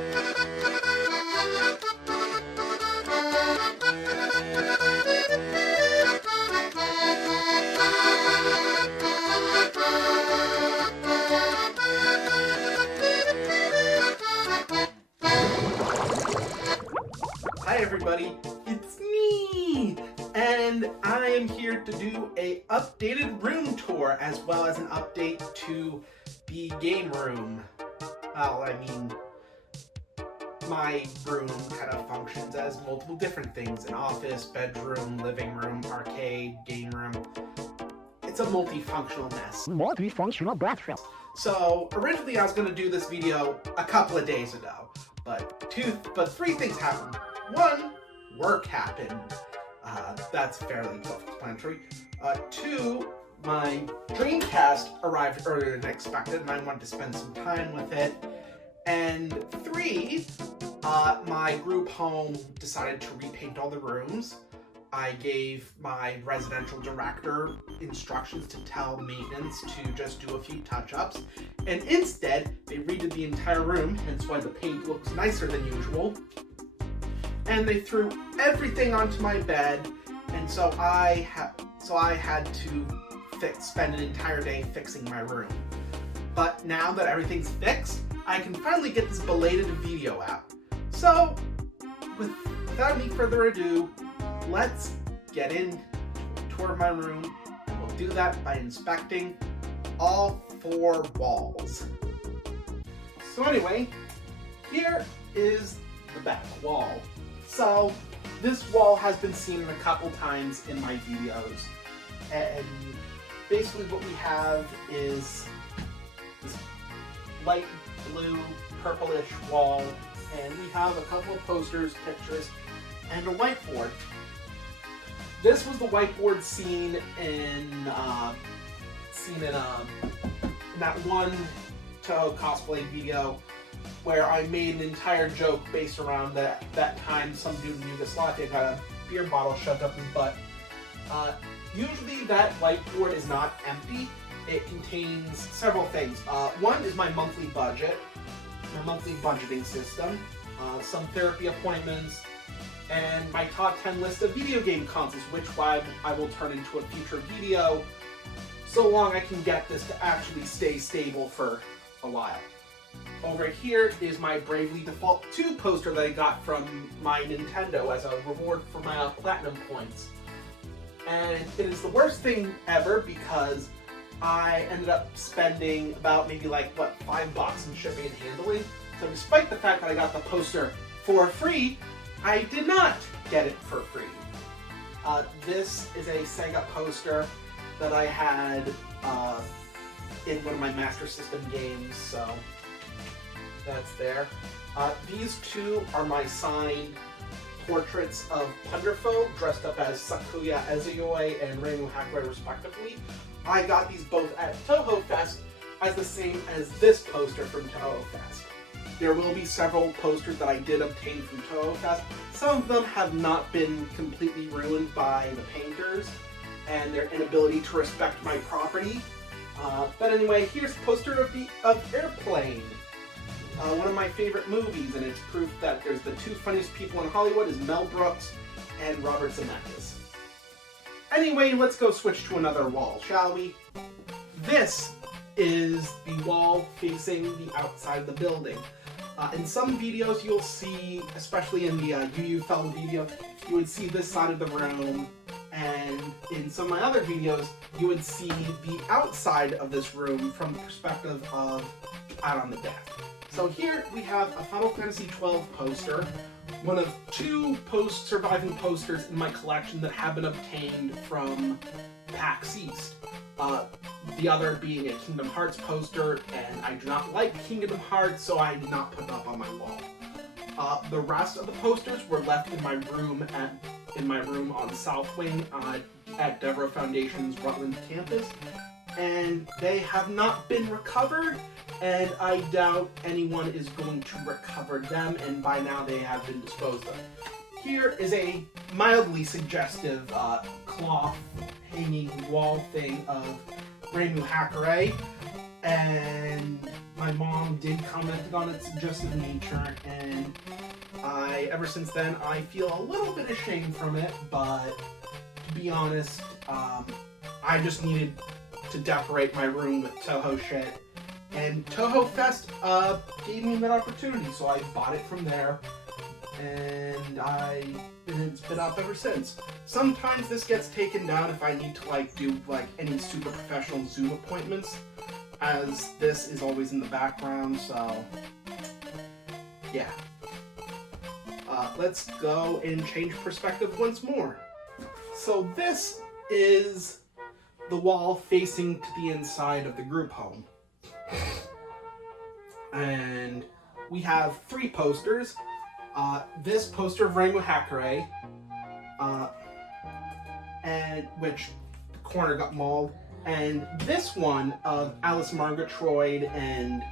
Hi everybody, it's me! And I am here to do a updated room tour as well as an update to the game room. Well, I mean, my room kind of functions as multiple different things. An office, bedroom, living room, arcade, game room. It's a multifunctional mess. Multifunctional bathroom. So originally I was going to do this video a couple of days ago, but three things happened. One, work happened. That's fairly self-explanatory. Two, my Dreamcast arrived earlier than expected, and I wanted to spend some time with it. And three, my group home decided to repaint all the rooms. I gave my residential director instructions to tell maintenance to just do a few touch-ups, and instead they redid the entire room, hence why the paint looks nicer than usual. And they threw everything onto my bed, and so I had to spend an entire day fixing my room. But now that everything's fixed, I can finally get this belated video out. So, without any further ado, let's get in a tour of my room, and we'll do that by inspecting all four walls. So anyway, here is the back wall. So this wall has been seen a couple times in my videos, and basically what we have is this light blue purplish wall, and we have a couple of posters, pictures, and a whiteboard. This was the whiteboard seen in that one Toho cosplay video where I made an entire joke based around that time some dude in Yugoslavia got a beer bottle shoved up his butt. Usually that whiteboard is not empty. It contains several things. One is my monthly budget, my monthly budgeting system, some therapy appointments, and my top 10 list of video game consoles, which I will turn into a future video, so long I can get this to actually stay stable for a while. Over here is my Bravely Default 2 poster that I got from my Nintendo as a reward for my Platinum points. And it is the worst thing ever because I ended up spending about maybe like, $5 in shipping and handling. So despite the fact that I got the poster for free, I did not get it for free. This is a Sega poster that I had in one of my Master System games, so that's there. These two are my signed portraits of Punderfo, dressed up as Sakuya Ezuyoi and Reimu Hakurei respectively. I got these both at Toho Fest as the same as this poster from Toho Fest. There will be several posters that I did obtain from Toho Fest. Some of them have not been completely ruined by the painters and their inability to respect my property. But anyway, here's a poster of Airplane, one of my favorite movies, and it's proof that there's the two funniest people in Hollywood is Mel Brooks and Robert Zemeckis. Anyway, let's go switch to another wall, shall we? This is the wall facing the outside of the building. In some videos you'll see, especially in the UU Fellow video, you would see this side of the room, and in some of my other videos you would see the outside of this room from the perspective of out on the deck. So here we have a Final Fantasy XII poster, one of two surviving posters in my collection that have been obtained from PAX East. The other being a Kingdom Hearts poster, and I do not like Kingdom Hearts, so I did not put it up on my wall. The rest of the posters were left in my room on South Wing at Devereaux Foundation's Rutland campus, and they have not been recovered, and I doubt anyone is going to recover them, and by now they have been disposed of. Here is a mildly suggestive cloth hanging wall thing of Reimu Hakurei. and my mom did comment on its suggestive nature, and ever since then, I feel a little bit ashamed from it, but to be honest, I just needed to decorate my room with Touhou shit, and Touhou Fest gave me that opportunity, so I bought it from there, and it's been up ever since. Sometimes this gets taken down if I need to do any super professional Zoom appointments, as this is always in the background, so yeah. Let's go and change perspective once more. So this is the wall facing to the inside of the group home. And we have 3 posters. This poster of Rango Hakurei, and which the corner got mauled, and this one of Alice Murgatroyd and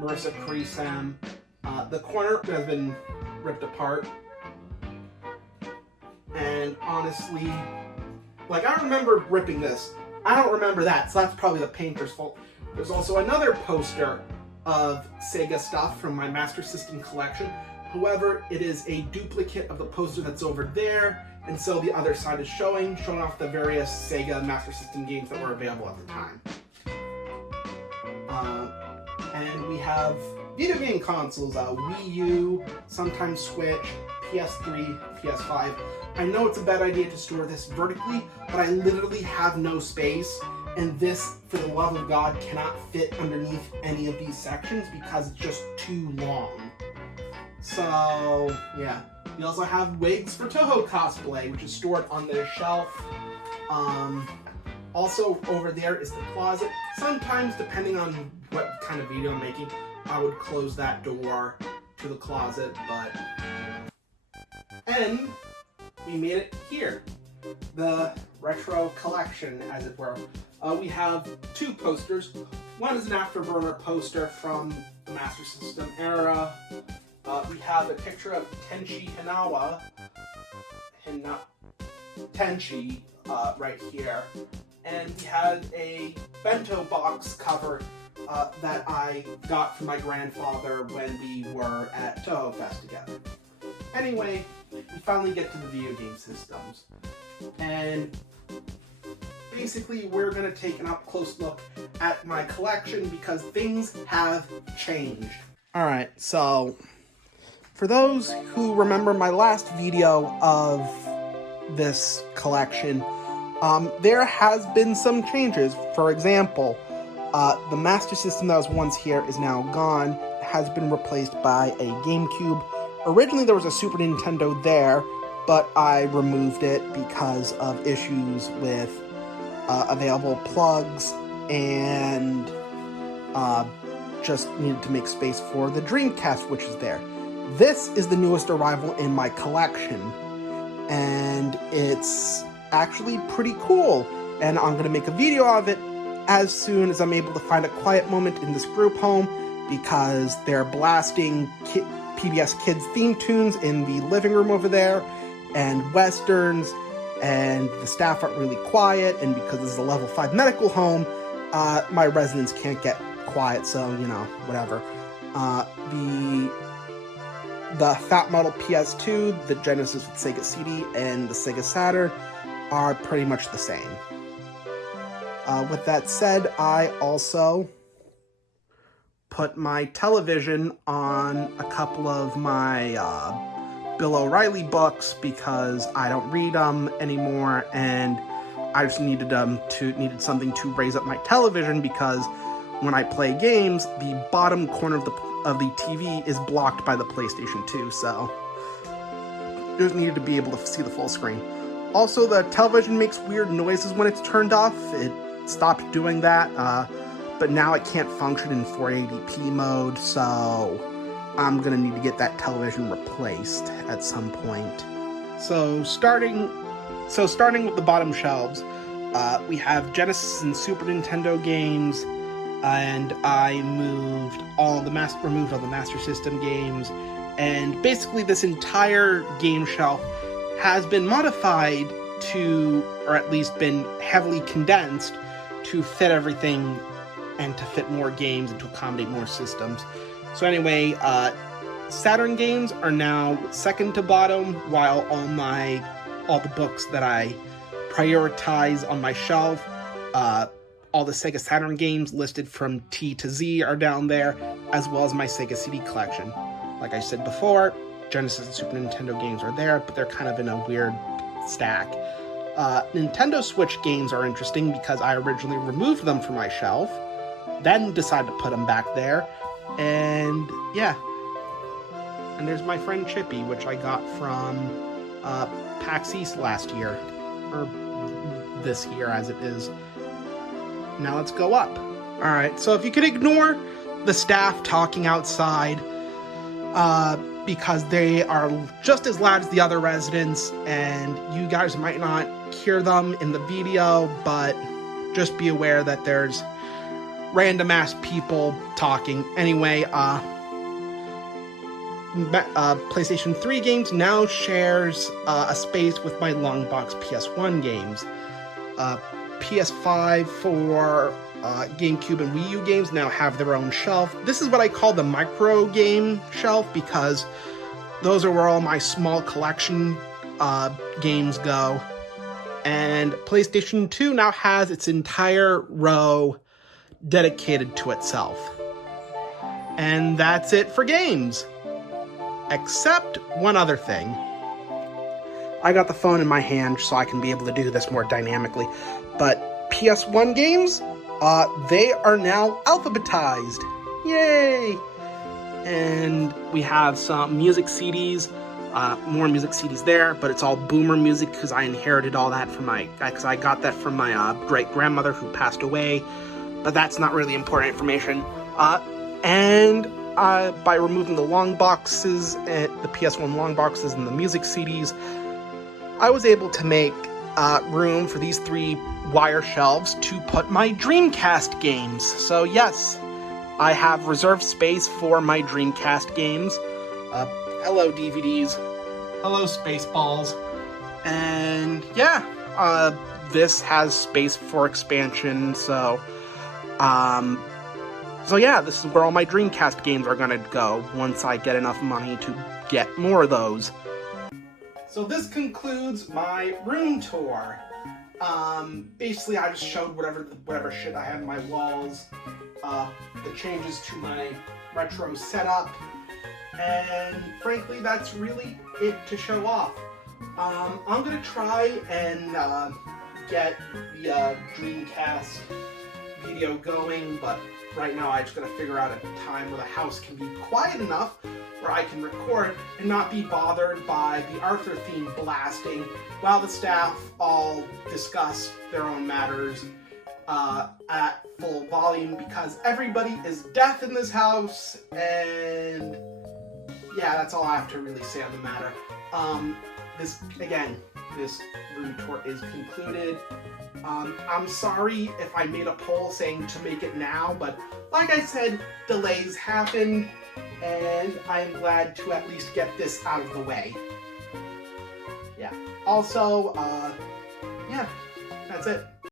Marissa Curie-Sam. The corner has been ripped apart, and honestly, I remember ripping this. I don't remember that, so that's probably the painter's fault. There's also another poster of Sega stuff from my Master System collection. However, it is a duplicate of the poster that's over there, and so the other side is showing off the various Sega Master System games that were available at the time. And we have video game consoles, Wii U, sometimes Switch, PS3, PS5. I know it's a bad idea to store this vertically, but I literally have no space, and this, for the love of God, cannot fit underneath any of these sections because it's just too long. So, yeah. We also have wigs for Touhou cosplay, which is stored on their shelf. Also, over there is the closet. Sometimes, depending on what kind of video I'm making, I would close that door to the closet, but... And we made it here. The retro collection, as it were. We have 2 posters. One is an Afterburner poster from the Master System era. We have a picture of Tenchi Hinawa, Tenchi, right here. And we have a bento box cover that I got from my grandfather when we were at Touhou Fest together. Anyway, we finally get to the video game systems. And basically, we're going to take an up-close look at my collection because things have changed. Alright, so for those who remember my last video of this collection, there has been some changes. For example, the Master System that was once here is now gone. It has been replaced by a GameCube. Originally there was a Super Nintendo there, but I removed it because of issues with available plugs and just needed to make space for the Dreamcast, which is there. This is the newest arrival in my collection, and it's actually pretty cool, and I'm going to make a video of it as soon as I'm able to find a quiet moment in this group home, because they're blasting PBS Kids theme tunes in the living room over there, and westerns, and the staff aren't really quiet, and because this is a level 5 medical home, my residents can't get quiet, so, you know, whatever. The Fat Model PS2, the Genesis with Sega CD, and the Sega Saturn are pretty much the same. With that said, I also put my television on a couple of my Bill O'Reilly books because I don't read them anymore, and I just needed something to raise up my television because when I play games, the bottom corner of the TV is blocked by the PlayStation 2, so just needed to be able to see the full screen. Also, the television makes weird noises when it's turned off. It stopped doing that, but now it can't function in 480p mode, so I'm gonna need to get that television replaced at some point. So starting with the bottom shelves, we have Genesis and Super Nintendo games, and I removed all the Master System games, and basically this entire game shelf has been modified to, or at least been heavily condensed to fit everything and to fit more games and to accommodate more systems. So anyway, Saturn games are now second to bottom, while all the books that I prioritize on my shelf, all the Sega Saturn games listed from T to Z are down there, as well as my Sega CD collection. Like I said before, Genesis and Super Nintendo games are there, but they're kind of in a weird stack. Nintendo Switch games are interesting because I originally removed them from my shelf, then decided to put them back there, and yeah. And there's my friend Chippy, which I got from PAX East last year, or this year as it is. Now let's go up. Alright, so if you could ignore the staff talking outside, because they are just as loud as the other residents, and you guys might not hear them in the video, but just be aware that there's random ass people talking. Anyway, PlayStation 3 games now shares a space with my Longbox PS1 games. PS5 for GameCube and Wii U games now have their own shelf. This is what I call the micro game shelf, because those are where all my small collection games go. And PlayStation 2 now has its entire row dedicated to itself. And that's it for games. Except one other thing. I got the phone in my hand so I can be able to do this more dynamically. But PS1 games, they are now alphabetized. Yay! And we have some music CDs, more music CDs there, but it's all boomer music because I inherited all that from I got that from my great-grandmother who passed away, but that's not really important information. And by removing the long boxes, and the PS1 long boxes and the music CDs, I was able to make room for these 3 wire shelves to put my Dreamcast games. So yes, I have reserved space for my Dreamcast games. Hello DVDs, hello Spaceballs, and yeah, this has space for expansion, so yeah, this is where all my Dreamcast games are gonna go once I get enough money to get more of those. So this concludes my room tour. Basically I just showed whatever shit I had on my walls, the changes to my retro setup, and frankly that's really it to show off. I'm gonna try and get the Dreamcast video going, but right now I just gotta figure out a time where the house can be quiet enough where I can record and not be bothered by the Arthur theme blasting while the staff all discuss their own matters at full volume, because everybody is deaf in this house, and yeah, that's all I have to really say on the matter. This room tour is concluded. I'm sorry if I made a poll saying to make it now, but like I said, delays happen, and I'm glad to at least get this out of the way. Yeah. Also, yeah, that's it.